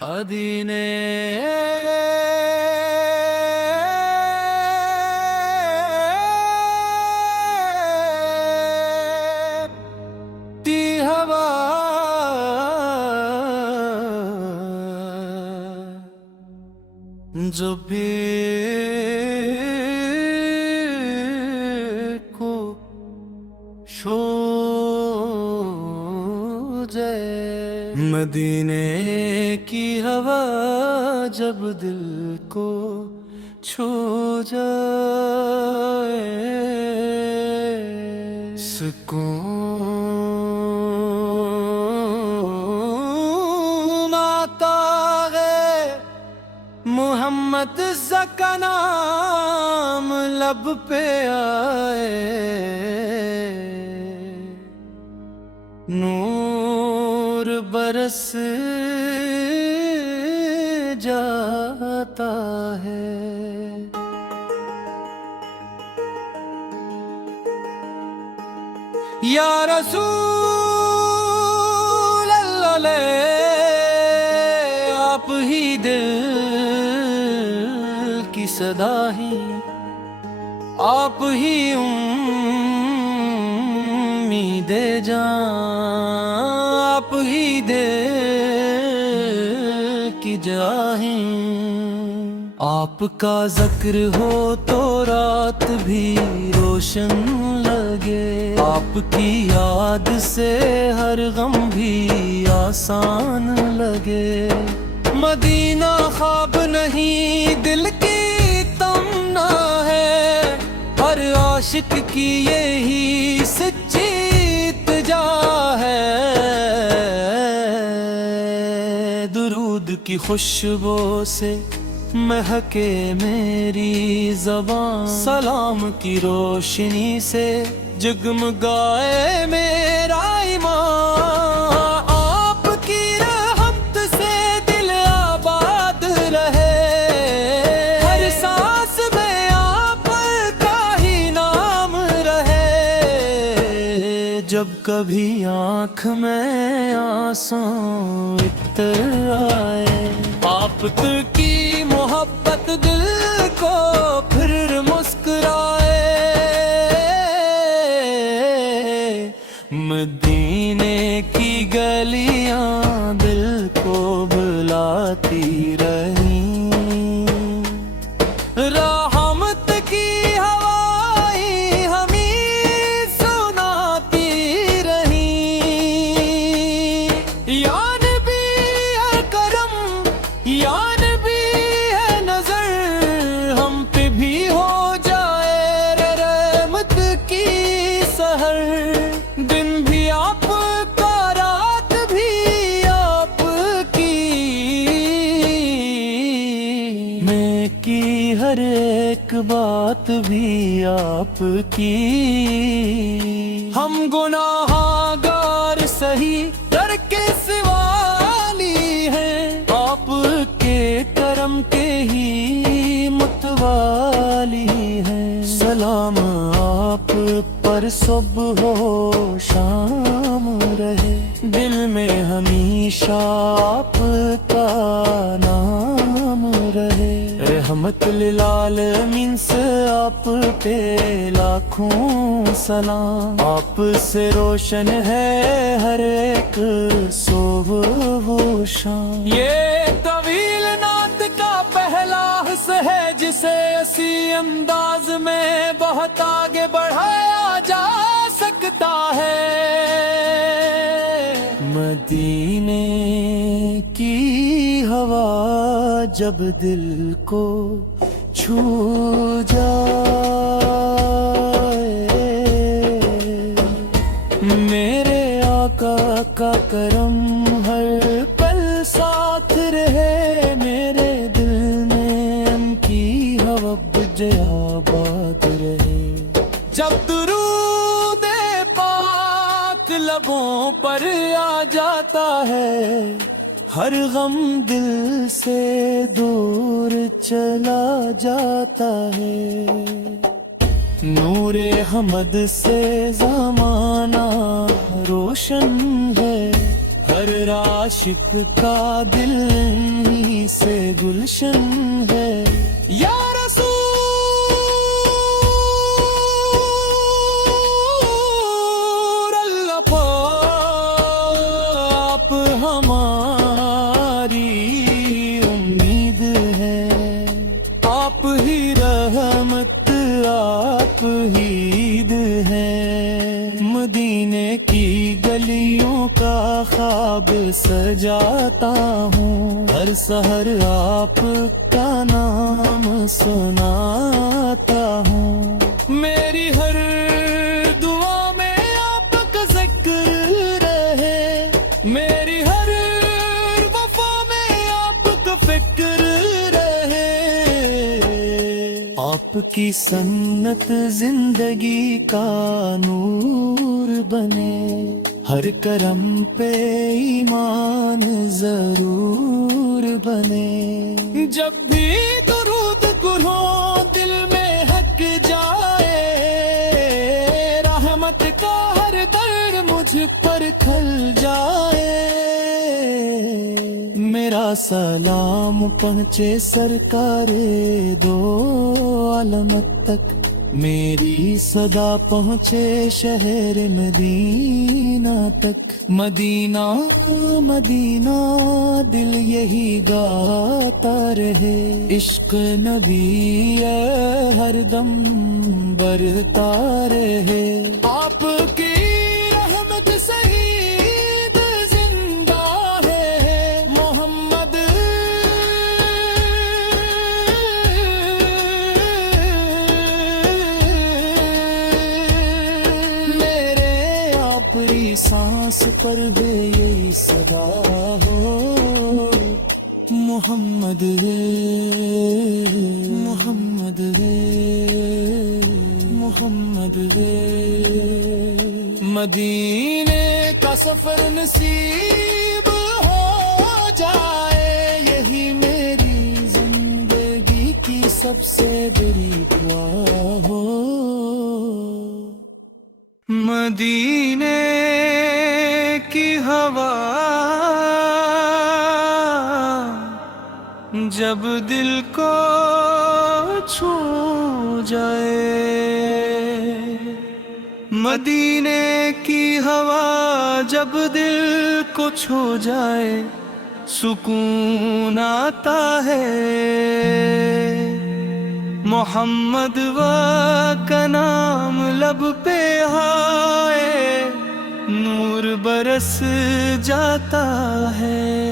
مدینے کی ہوا جو بھی کو چھو جائے، مدینے کی ہوا جب دل کو چھو جائے، سکون آتا ہے محمد کا نام لب پہ آئے، نور برس جاتا ہے۔ یا رسول اللہ آپ ہی دل کی صدا ہی، آپ ہی امید جان، آپ ہی دل کی جاہیں، آپ کا ذکر ہو تو رات بھی روشن لگے، آپ کی یاد سے ہر غم بھی آسان لگے، مدینہ خواب نہیں دل کی تمنا ہے، ہر عاشق کی یہی سچی التجا ہے، درود کی خوشبو سے مہکے میری زبان، سلام کی روشنی سے جگمگائے میرا ایمان، آپ کی رحمت سے دل آباد رہے، ہر سانس میں آپ کا ہی نام رہے، جب کبھی آنکھ میں آنسوں اتر آئے، آپ کی محبت دل کو پھر مسکرائے، مدینے کی گلیاں دل کو بلاتی رہیں، رحمت کی ہوائیں ہمیں سناتی رہیں، یا نبی کرم یا نبی ہے نظر ہم پہ بھی ہو جائے رحمت کی سحر، دن بھی آپ کا رات بھی آپ کی، میں کی ہر ایک بات بھی آپ کی، ہم گناہ گار سہی در کے سوالی ہیں، آپ کے کرم کے ہی متوالی ہیں، سلام آپ پر صبح و شام رہے، دل میں ہمیشہ آپ کا نام رہے، رحمت للعالمین سے آپ پہ لاکھوں سلام، آپ سے روشن ہے ہر ایک صبح و شام، یہ طویل نعت کا پہلا حصہ ہے جسے اسی انداز میں بہت آگے بڑھایا جا سکتا ہے، مدینے کی ہوا جب دل کو چھو جائے، میرے آقا کا کرم ہر پل ساتھ رہے، میرے دل میں ان کی ہوا بج آباد رہے، جب درود پاک لبوں پر آ جاتا ہے، ہر غم دل سے دور چلا جاتا ہے، نور حمد سے زمانہ روشن ہے، ہر عاشق کا دل ہی سے گلشن ہے یا رسول اللہ آپ ہماری امید ہے آپ ہی رحمت آپ ہی عید ہے مدینے کی گلیوں کا خواب سجاتا ہوں ہر سحر آپ کا نام سناتا ہوں میری ہر دعا میں آپ کا ذکر رہے میری ہر وفا میں آپ کا فکر رہے آپ کی سنت زندگی کا نور بنے ہر کرم پہ ایمان ضرور بنے جب بھی درود پڑھوں دل میں حق جائے رحمت کا ہر در مجھ پر کھل جائے میرا سلام پہنچے سرکار دو عالم تک میری صدا پہنچے شہر مدینہ تک مدینہ مدینہ دل یہی گاتا رہے عشق نبی ہر دم برتا رہے آپ کی رحمت سعید زندہ ہے محمد سانس پر بھی یہی صدا ہو محمد محمد محمد مدینے کا سفر نصیب ہو جائے یہی میری زندگی کی سب سے بڑی دعا ہو مدینے کی ہوا جب دل کو چھو جائے مدینے کی ہوا جب دل کو چھو جائے سکون آتا ہے محمد کا نام لب پہ آئے نور برس جاتا ہے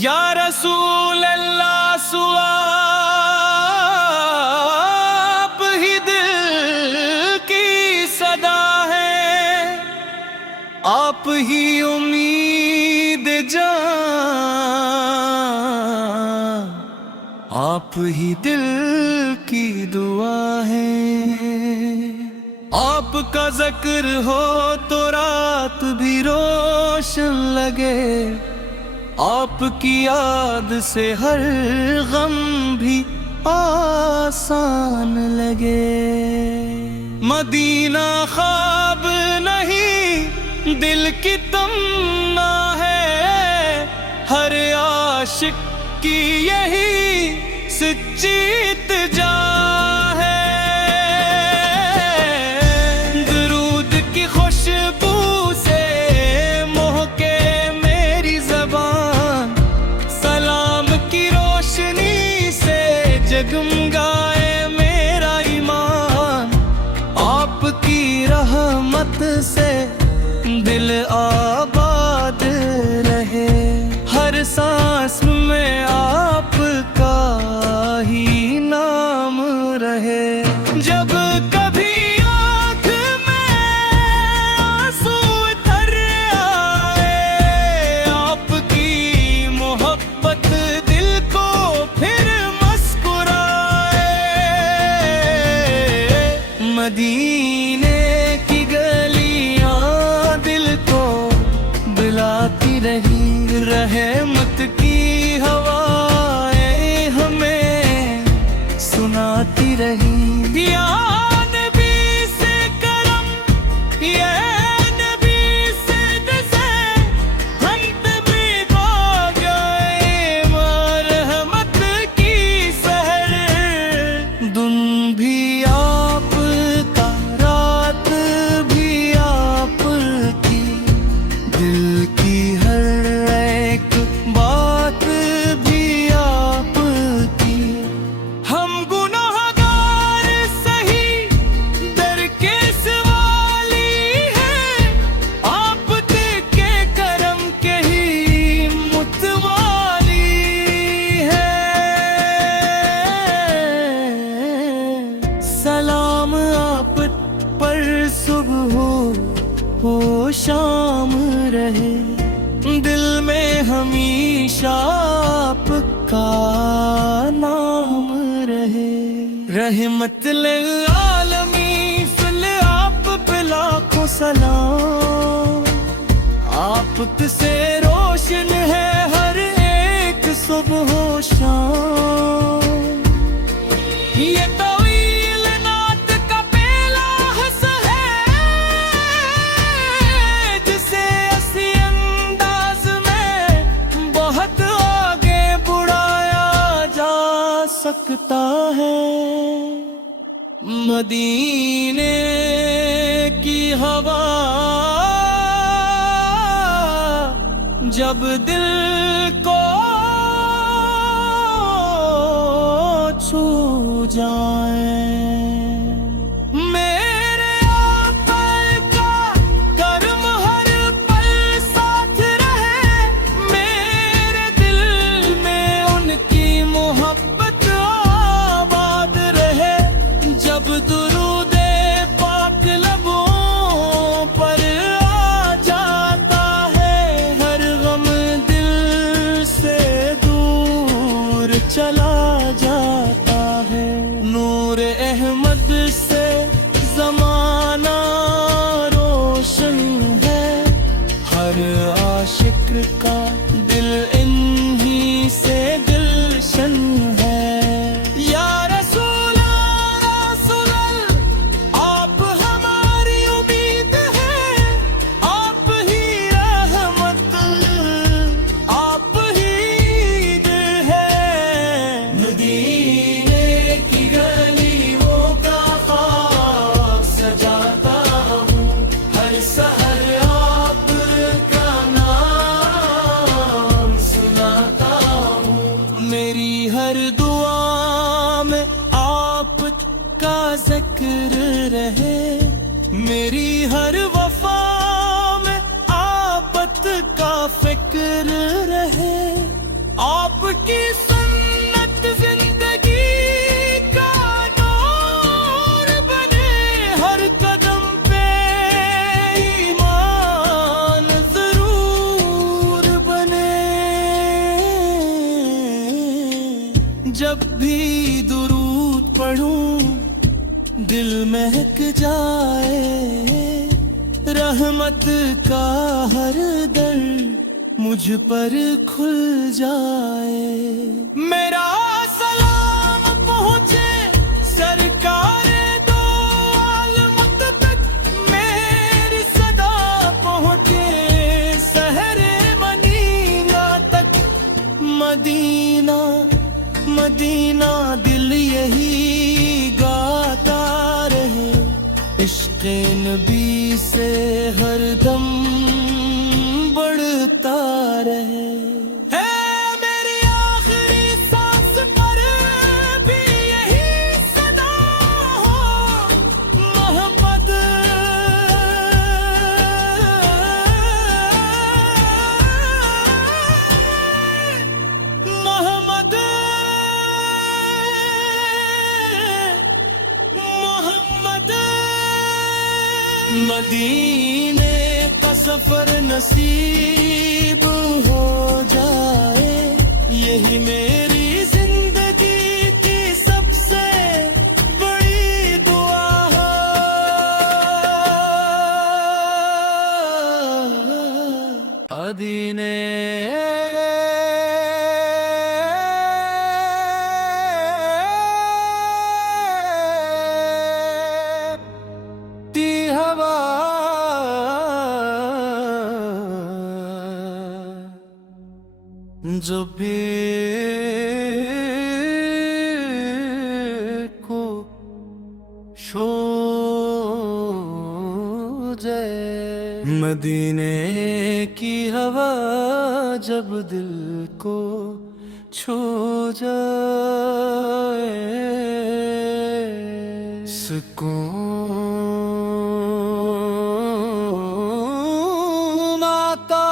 یا رسول اللہ آپ ہی دل کی صدا ہے آپ ہی امید جان آپ ہی دل کی دعا ہے آپ کا ذکر ہو تو رات بھی روشن لگے آپ کی یاد سے ہر غم بھی آسان لگے مدینہ خواب نہیں دل کی تمنا ہے ہر عاشق کی یہی سچی التجا ہے درود کی خوشبو سے مہکے میری زبان سلام کی روشنی سے جگمگائے میرا ایمان آپ کی رحمت سے دل آباد رہے ہر سانس میں آپ کا ہی نام رہے جب کبھی آنکھ میں آنسو اتر آئے آپ کی محبت دل کو پھر مسکرائے مدینے کی گلیاں دل کو بلاتی رہی رحمت کی ہوا رحمت للعالمین فل آپ پہ لاکھوں سلام، آپ سے روشن ہے ہر ایک صبح و شام۔ یہ طویل نعت کا پہلا حصہ ہے جسے اسی انداز میں بہت آگے بڑھایا جا سکتا ہے۔ مدینے کی ہوا جب دل کو چھو جائے، میرے آقا کا کرم ہر پل ساتھ رہے، میرے دل میں ان کی محبت آباد رہے۔ جب درود پاک لبوں پر آ جاتا ہے، ہر غم دل سے دور چلا جاتا ہے۔ نور احمد سے زمانہ روشن ہے، ہر عاشق کا دل انہی سے گلشن ہے۔ یا رسول رسول آپ ہماری امید ہے، آپ ہی رحمت، آپ ہی عید ہے۔ مدینے کی گلیوں کا خواب سجاتا ہوں، ہر سحر آپ کا نام سناتا ہوں۔ میری ہر دعا میں آپ کا ذکر رہے، میری ہر وفا میں آپت کا فکر رہے۔ آپ کی سنت زندگی کا نور بنے، ہر قدم پہ ایمان ضرور بنے۔ جب بھی درود پڑھوں دل مہک جائے، رحمت کا ہر در مجھ پر کھل جائے۔ میرا سلام پہنچے سرکار دو عالم تک، میری صدا پہنچے سحر مدینہ تک۔ مدینہ مدینہ دل یہی گاتا رہے، عشق نبی سے ہر دم بڑھتا رہے۔ ہے میری آخری سانس پر بھی یہی صدا ہو، محمد محمد محمد۔ مدینے کا سفر نصیب ہو جائے، یہی میری زندگی کی سب سے بڑی دعا ہے۔ مدینے کی ہوا جو بھی کو چھو جائے، مدینے کی ہوا جب دل کو چھو جائے، سکون آتا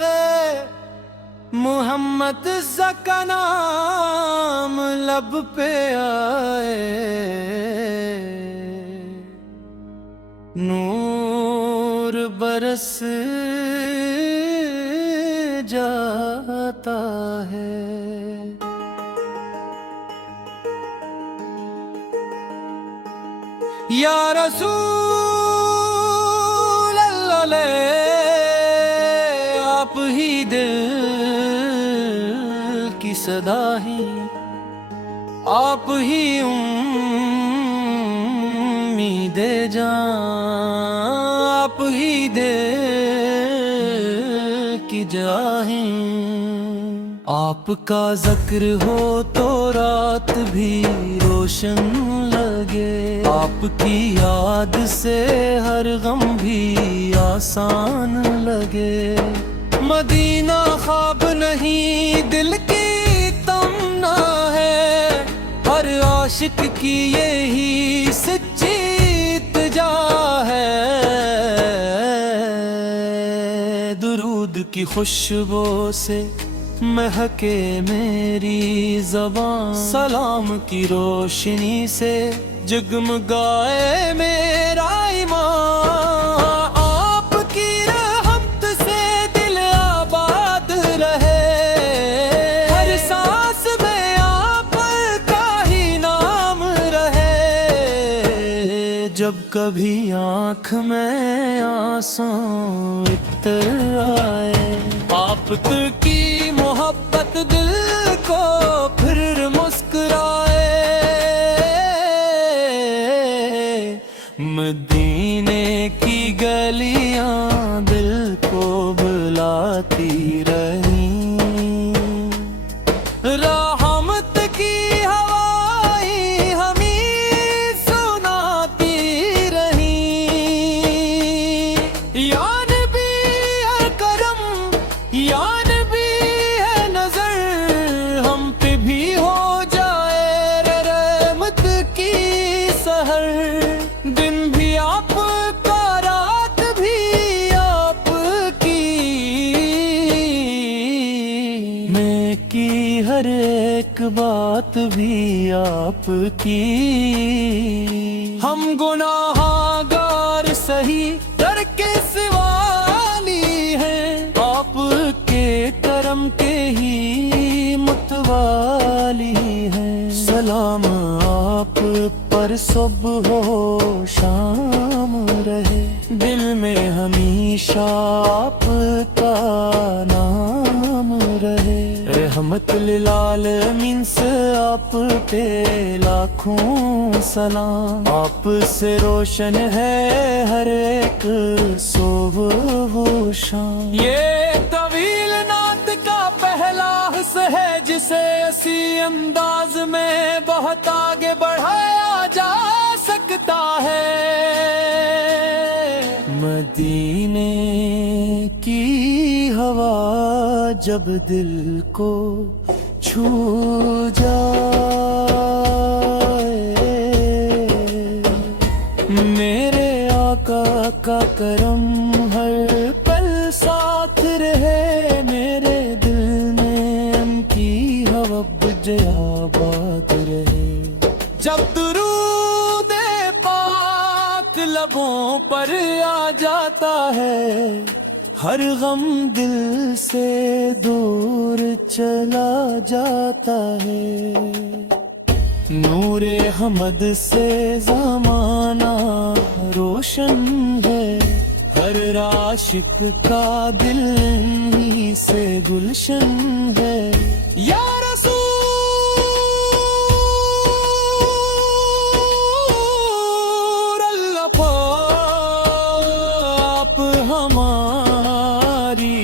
ہے۔ محمد کا نام لب پہ آئے، نور برس جاتا ہے۔ یا رسول اللہ آپ ہی دل کی صدا ہی، آپ ہی امید جان، آپ ہی دل کی جاہیں۔ آپ کا ذکر ہو تو رات بھی روشن لگے، آپ کی یاد سے ہر غم بھی آسان لگے۔ مدینہ خواب نہیں دل کی تمنا ہے، ہر عاشق کی یہی سچی التجا ہے۔ درود کی خوشبو سے مہکے میری زبان، سلام کی روشنی سے جگمگائے میرا ایمان۔ آپ کی رحمت سے دل آباد رہے، ہر سانس میں آپ کا ہی نام رہے۔ جب کبھی آنکھ میں آنسوں اتر آئے، آپ کی محبت دل کو پھر مسکرائے۔ مدینے کی گلیاں دل کو بلاتی رہیں، رحمت کی ہوائیں ہمیں سناتی رہیں۔ یا نبی کرم، یا نبی ہے نظر، ہم پہ بھی ہو جائے رحمت کی سحر۔ دن بھی آپ کا، رات بھی آپ کی، نیکی ہر ایک بات بھی آپ کی۔ ہم گناہ گار سہی در کے سوالی ہیں، آپ کے کرم کے ہی متوالی ہیں۔ سلام آپ پر صبح و شام رہے، دل میں ہمیشہ آپ کا نام رہے۔ رحمت للعالمین سے آپ پہ لاکھوں سلام، آپ سے روشن ہے ہر ایک صبح و شام۔ یہ طویل نعت کا پہلا حصہ ہے جسے اسی انداز میں بہت آگے بڑھایا جا سکتا ہے۔ مدینے کی ہوا جب دل کو چھو جائے، میرے آقا کا کرم ہر پل ساتھ رہے، میرے دل میں ان کی ہوا بج آباد رہے۔ جب درود پاک لبوں پر آ جاتا ہے، ہر غم دل سے دور چلا جاتا ہے۔ نور حمد سے زمانہ روشن ہے، ہر عاشق کا دل ہی سے گلشن ہے۔ یا رسول اللہ آپ ہماری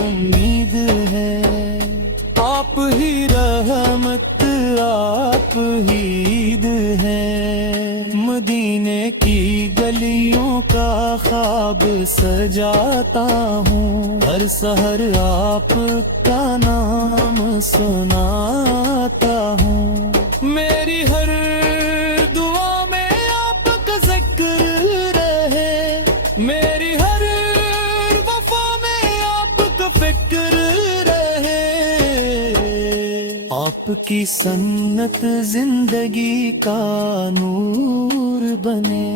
امید ہیں، آپ ہی رحمت، آپ ہی عید ہیں۔ مدینے کی گلیوں کا خواب سجاتا ہوں، ہر سحر آپ کا نام سناتا ہوں۔ میری ہر دعا میں آپ کا ذکر رہے، میری ہر وفا میں آپ کا فکر رہے۔ آپ کی سنت زندگی کا نور بنے،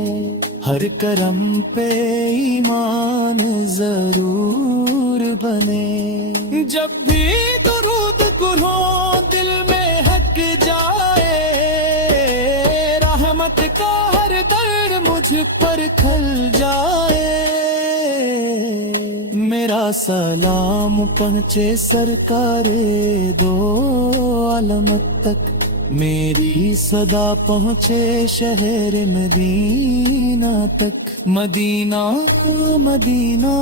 ہر کرم پہ ایمان ضرور بنے۔ جب بھی درود پڑھوں دل میں حق جائے، رحمت کا ہر سلام پہنچے سرکار دو عالم تک، میری صدا پہنچے شہر مدینہ تک۔ مدینہ مدینہ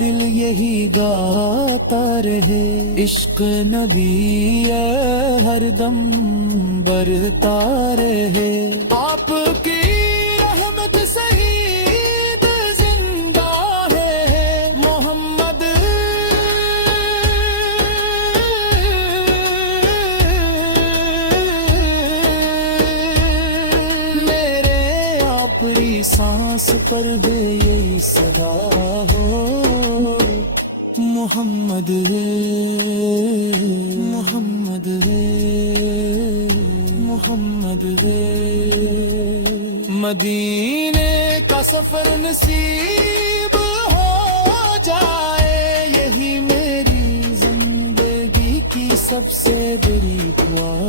دل یہی گاتا رہے، عشق نبی ہے ہر دم برتا رہے۔ آپ کی رحمت سعید زندہ ہے، محمد میرے آپری سانس پر بھی یہی صدا ہو، محمد محمد محمد۔ مدینے کا سفر نصیب ہو جائے، یہی میری زندگی کی سب سے بڑی دعا